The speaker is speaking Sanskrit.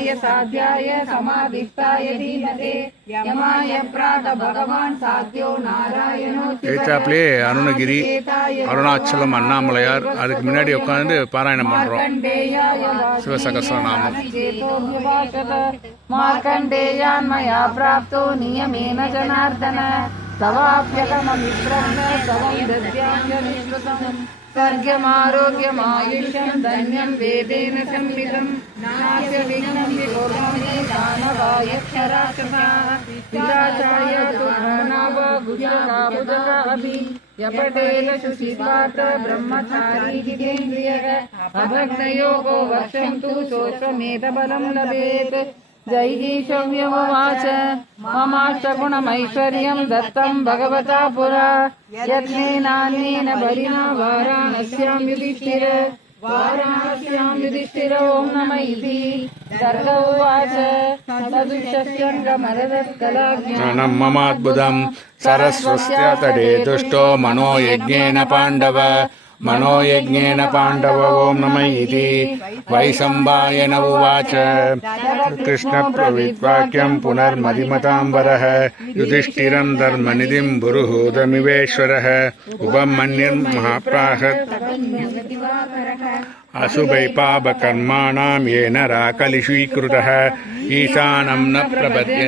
यमाय साध्याय समाधिष्ठाय धीमते यमाय प्रात भगवान साध्यो नारायणो எழுத்தாப்பிலே அருணகிரி அருணாச்சலம் அண்ணாமலையார் அதுக்கு முன்னாடி உட்காந்து பாராயணம் பண்றோம் சிவசகஸ்ரநாமம். मार्कण्डेयान्मया प्राप्तो नियमेन जनार्दन तवाप्यगममित्रं तवं दद्याञ्जलिश्रुतं सर्गमारोग्यमायुष्यं धन्यं वेदेन संविदं नास्य विघ्नं विघोराणि दानवायक्षराक्षसाः विराजाय दुर्गणाव गुजरावुजराभि यपटेल शुचिपात ब्रह्मचारी जितेन्द्रियः अभग्नयोगो वर्षन्तु शोषमेधबलं लभेत्। जैगीशव्यमुवाच ममाष्टगुणमैश्वर्यं दत्तं भगवता पुरा यत्नेनान्येन बलिना वाराणस्यां युधिष्ठिर ॐ नम इति गर्ग उवाच सदुष्यङ्गमरदत्कलाज्ञानं ममाद्भुतं सरस्वस्य तटे दुष्टो मनोयज्ञेन पाण्डव ॐ नम इति वैशम्पायन उवाच कृष्णप्रविद्वाक्यं पुनर्मदिमताम्बरः युधिष्ठिरं धर्मनिधिं बुरुहूतमिवेश्वरः उपमन्युर्महाप्राहत् अशुभै पापकर्माणां येन राकलिशीकृतः ईशानं न प्रपद्यते